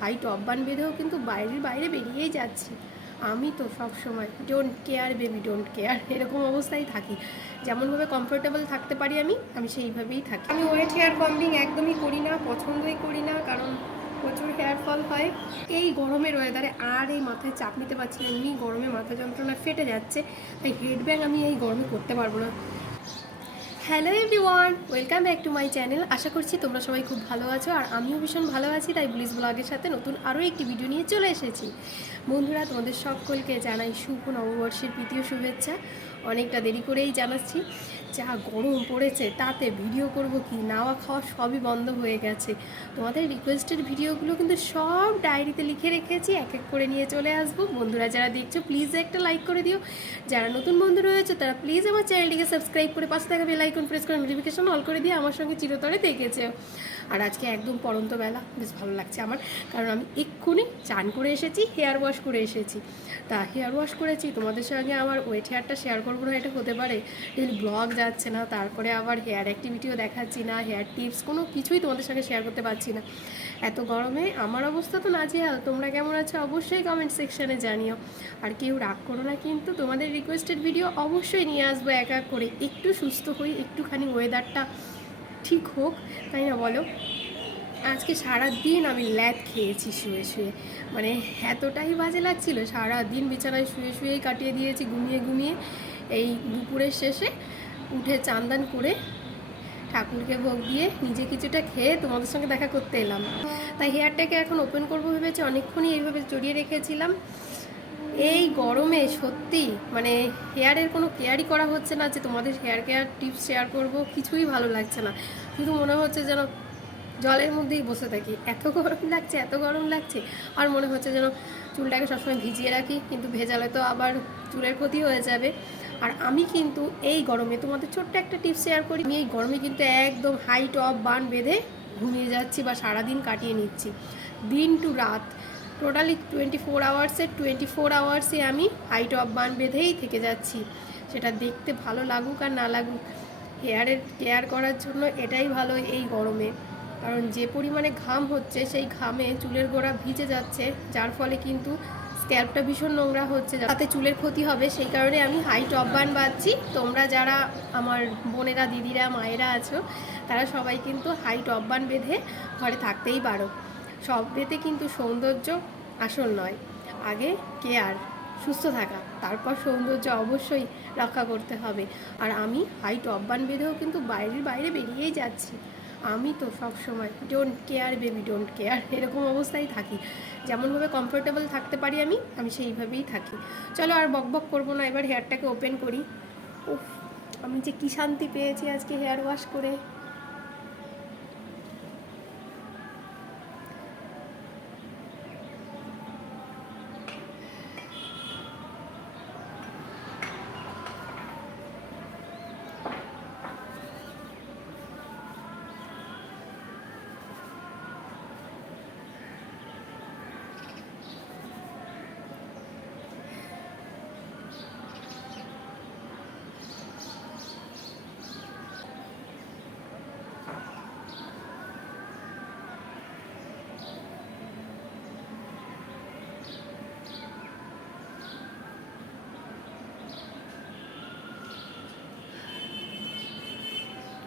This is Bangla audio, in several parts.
হাই টপ বান বেঁধেও কিন্তু বাইরে বেরিয়েই যাচ্ছি। আমি তো সব সময় don't care baby, don't care, এরকম অবস্থায় থাকি। যেমনভাবে কমফোর্টেবল থাকতে পারি আমি সেইভাবেই থাকি। আমি ওয়েট হেয়ার কম্বিং একদমই করি না, পছন্দই করি না, কারণ প্রচুর হেয়ার ফল হয়। এই গরমের ওয়েদারে আর এই মাথায় চাপ নিতে পারছি না, এমনি গরমে মাথা যন্ত্রণা ফেটে যাচ্ছে, তাই হেড ব্যাং আমি এই গরমে করতে পারবো না। Hello everyone, welcome back to my channel. আশা করছি তোমরা সবাই খুব ভালো আছো, আর আমিও ভীষণ ভালো আছি। তাই ব্লিস ব্লগের সাথে নতুন আরও একটি ভিডিও নিয়ে চলে এসেছি। বন্ধুরা, তোমাদের সকলকে জানাই শুভ নববর্ষের প্রীতীয় শুভেচ্ছা। অনেকটা দেরি করেই জানাচ্ছি, যা গরম পড়েছে তাতে ভিডিও করব কি, নাওয়া খাওয়া সবই বন্ধ হয়ে গেছে। তোমাদের রিকোয়েস্টেড ভিডিওগুলো কিন্তু সব ডায়েরিতে লিখে রেখেছি, এক এক করে নিয়ে চলে আসবো। বন্ধুরা যারা দেখছো প্লিজ একটা লাইক করে দিও, যারা নতুন বন্ধু রয়েছে তারা প্লিজ আমার চ্যানেলটিকে সাবস্ক্রাইব করে পাশে থাকা বেল আইকন প্রেস করে নোটিফিকেশন অল করে দিয়ে আমার সঙ্গে চিরতরে দেখেছে। আর আজকে একদম পড়ন্ত বেলা, বেশ ভালো লাগছে আমার, কারণ আমি এক্ষুনি চান করে এসেছি, হেয়ার ওয়াশ করে এসেছি। তা হেয়ার ওয়াশ করেছি, তোমাদের সঙ্গে আমার ওয়েট হেয়ারটা শেয়ার করবো না এটা হতে পারে? ডেলি ব্লগ যাচ্ছে না, তারপরে আবার হেয়ার অ্যাক্টিভিটিও দেখাচ্ছি না, হেয়ার টিপস কোনো কিছুই তোমাদের সঙ্গে শেয়ার করতে পারছি না। এত গরমে আমার অবস্থা তো নাজেহাল। তোমরা কেমন আছো অবশ্যই কমেন্ট সেকশানে জানিও। আর কেউ রাগ করো না কিন্তু, তোমাদের রিকোয়েস্টেড ভিডিও অবশ্যই নিয়ে আসবো এক এক করে। একটু সুস্থ হই, একটুখানি ওয়েদারটা ঠিক হোক, তাই না বলো? আজকে সারা দিন আমি ল্যাদ খেয়েছি শুয়ে শুয়ে, মানে এতটাই বাজে লাগছিল। সারা দিন বিছানায় শুয়ে শুয়েই কাটিয়ে দিয়েছি, ঘুমিয়ে। এই দুপুরের শেষে উঠে চান করে ঠাকুরকে ভোগ দিয়ে নিজে কিছুটা খেয়ে তোমাদের সঙ্গে দেখা করতে এলাম। তাই হেয়ারটাকে এখন ওপেন করবো ভেবেছি, অনেকক্ষণই এইভাবে জড়িয়ে রেখেছিলাম। এই গরমে সত্যি মানে হেয়ারের কোনো কেয়ারই করা হচ্ছে না, যে তোমাদের হেয়ার কেয়ার টিপস শেয়ার করব, কিছুই ভালো লাগছে না। শুধু মনে হচ্ছে যেন জলের মধ্যেই বসে থাকি, এত গরম লাগছে। আর মনে হচ্ছে যেন চুলটাকে সবসময় ভিজিয়ে রাখি, কিন্তু ভেজালে তো আবার চুলের ক্ষতি হয়ে যাবে। আর আমি কিন্তু এই গরমে তোমাদের ছোট্ট একটা টিপস শেয়ার করি, আমি এই গরমে কিন্তু একদম হাই টপ বান বেঁধে ঘুমিয়ে যাচ্ছি বা সারাদিন কাটিয়ে নিচ্ছি। দিন টু রাত টোটালি 24 আওয়ার্সে আমি হাই টপ বান বেঁধেই থেকে যাচ্ছি। সেটা দেখতে ভালো লাগুক আর না লাগুক, হেয়ারের কেয়ার করার জন্য এটাই ভালো এই গরমে। কারণ যে পরিমাণে ঘাম হচ্ছে, সেই ঘামে চুলের গোড়া ভিজে যাচ্ছে, যার ফলে কিন্তু স্ক্যাল্পটা ভীষণ নোংরা হচ্ছে, তাতে চুলের ক্ষতি হবে। সেই কারণে আমি হাই টপ বান বাঁধছি। তোমরা যারা আমার বোনেরা, দিদিরা, মায়েরা আছো, তারা সবাই কিন্তু হাই টপ বান বেঁধে ঘরে থাকতেই পারো। সব বেঁধে কিন্তু সৌন্দর্য আসল নয়, আগে কেয়ার, সুস্থ থাকা, তারপর সৌন্দর্য অবশ্যই রক্ষা করতে হবে। আর আমি হাই টপ বান বেঁধেও কিন্তু বাইরে বেরিয়েই যাচ্ছি। আমি তো সব সময় don't care baby, don't care, এরকম অবস্থায় থাকি। যেমনভাবে কমফোর্টেবল থাকতে পারি আমি সেইভাবেই থাকি। চলো আর বকবক করবো না, এবার হেয়ারটাকে ওপেন করি। উফ, আমি যে কী শান্তি পেয়েছি আজকে হেয়ার ওয়াশ করে।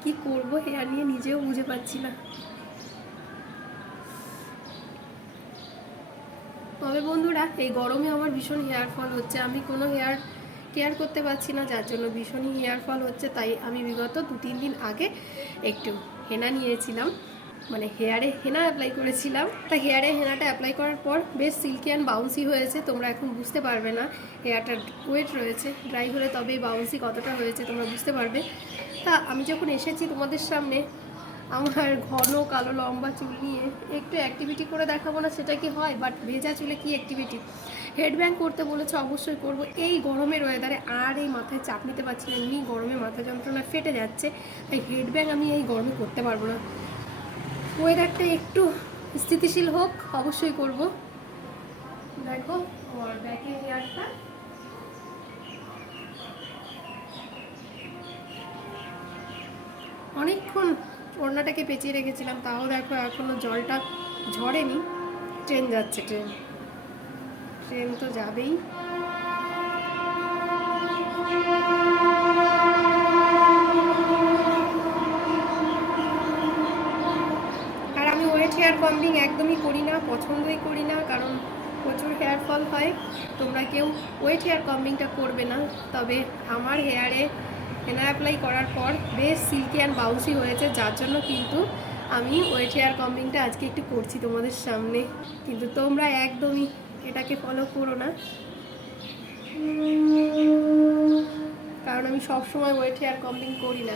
কি করবো হেয়ার নিয়ে নিজেও বুঝে পাচ্ছি না। তবে বন্ধুরা, এই গরমে আমার ভীষণ হেয়ার ফল হচ্ছে, আমি কোনো হেয়ার কেয়ার করতে পারছি না, যার জন্য ভীষণই হেয়ার ফল হচ্ছে। তাই আমি বিগত 2-3 দিন আগে একটু হেনা নিয়েছিলাম, মানে হেয়ারে হেনা অ্যাপ্লাই করেছিলাম। তা হেয়ারে হেনাটা অ্যাপ্লাই করার পর বেশ সিল্কি অ্যান্ড বাউন্সি হয়েছে। তোমরা এখন বুঝতে পারবে না, হেয়ারটা ওয়েট রয়েছে, ড্রাই হলে তবেই বাউন্সি কতটা হয়েছে তোমরা বুঝতে পারবে। তা আমি যখন এসেছি তোমাদের সামনে আমার ঘন কালো লম্বা চুল নিয়ে, একটু অ্যাক্টিভিটি করে দেখাবো না সেটা কি হয়? বাট ভেজা চুলে কি অ্যাক্টিভিটি? হেড ব্যাং করতে বলেছে, অবশ্যই করব। এই গরমের ওয়েদারে আর এই মাথায় চাপ নিতে পারছি না, এমনি গরমে মাথা যন্ত্রণা ফেটে যাচ্ছে, তাই হেড ব্যাং আমি এই গরমে করতে পারবো না। ওয়েদারটা একটু স্থিতিশীল হোক, অবশ্যই করব। দেখো আমার ব্যাকের হেয়ারটা অনেকক্ষণ ওড়নাটাকে পেঁচিয়ে রেখেছিলাম, তাও দেখো এখনও জলটা ঝরেনি। ট্রেন যাচ্ছে, ট্রেন ট্রেন তো যাবেই। আর আমি ওয়েট হেয়ার কম্বিং একদমই করি না, পছন্দই করি না, কারণ প্রচুর হেয়ার ফল হয়। তোমরা কেউ ওয়েট হেয়ার কম্বিংটা করবে না। তবে আমার হেয়ারে হেনা অ্যাপ্লাই করার পর বেশ সিল্কি অ্যান্ড বাউন্সি হয়েছে, যার জন্য কিন্তু আমি ওয়েট হেয়ার কম্বিংটা আজকে একটু করছি তোমাদের সামনে। কিন্তু তোমরা একদমই এটাকে ফলো করো না, কারণ আমি সবসময় ওয়েট হেয়ার কম্বিং করি না।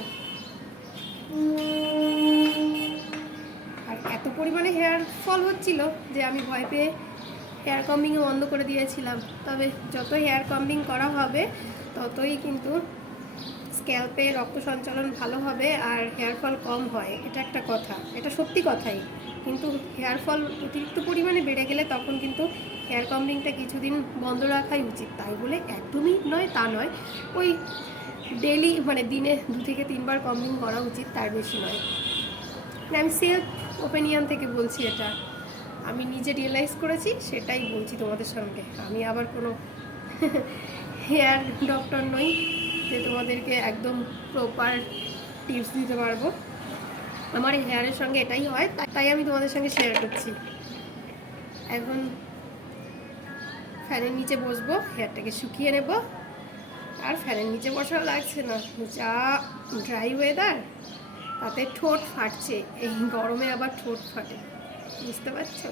আর এত পরিমাণে হেয়ার ফল হচ্ছিল যে আমি ভয় পেয়ে হেয়ার কম্বিংও বন্ধ করে দিয়েছিলাম। তবে যত হেয়ার কম্বিং করা হবে ততই কিন্তু স্ক্যাল্পে রক্ত সঞ্চালন ভালো হবে আর হেয়ার ফল কম হয়, এটা একটা কথা, এটা সত্যি কথাই। কিন্তু হেয়ার ফল অতিরিক্ত পরিমাণে বেড়ে গেলে তখন কিন্তু হেয়ার কম্বিংটা কিছুদিন বন্ধ রাখাই উচিত। তাই বলে একদমই নয় তা নয়, ওই ডেলি মানে দিনে 2 থেকে 3 বার কম্বিং করা উচিত, তার বেশি নয়। আমি সেলফ ওপিনিয়ন থেকে বলছি, এটা আমি নিজে রিয়েলাইজ করেছি, সেটাই বলছি তোমাদের সঙ্গে। আমি আবার কোনো হেয়ার ডক্টর নই যে তোমাদেরকে একদম প্রপার টিপস দিতে পারবো। আমার হেয়ারের সঙ্গে এটাই হয়, তাই আমি তোমাদের সঙ্গে শেয়ার করছি। এখন ফ্যানের নিচে বসবো, হেয়ারটাকে শুকিয়ে নেব। আর ফ্যানের নিচে বসাও লাগছে না, যা ড্রাই ওয়েদার, তাতে ঠোঁট ফাটছে। এই গরমে আবার ঠোঁট ফাটে, বুঝতে পারছো?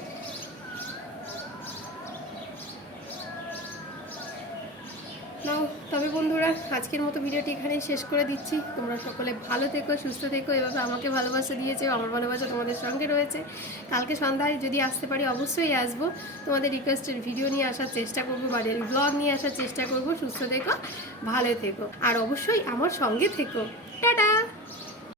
নাও তবে বন্ধুরা, আজকের মতো ভিডিওটি এখানেই শেষ করে দিচ্ছি। তোমরা সকলে ভালো থেকো, সুস্থ থেকো, এভাবে আমাকে ভালোবাসা দিয়েছো, আমার ভালোবাসা তোমাদের সঙ্গে রয়েছে। কালকে সন্ধ্যায় যদি আসতে পারি অবশ্যই আসবো, তোমাদের রিকোয়েস্টের ভিডিও নিয়ে আসার চেষ্টা করবো, বাড়ির ব্লগ নিয়ে আসার চেষ্টা করবো। সুস্থ থেকো, ভালো থেকো, আর অবশ্যই আমার সঙ্গে থেকো। টাটা।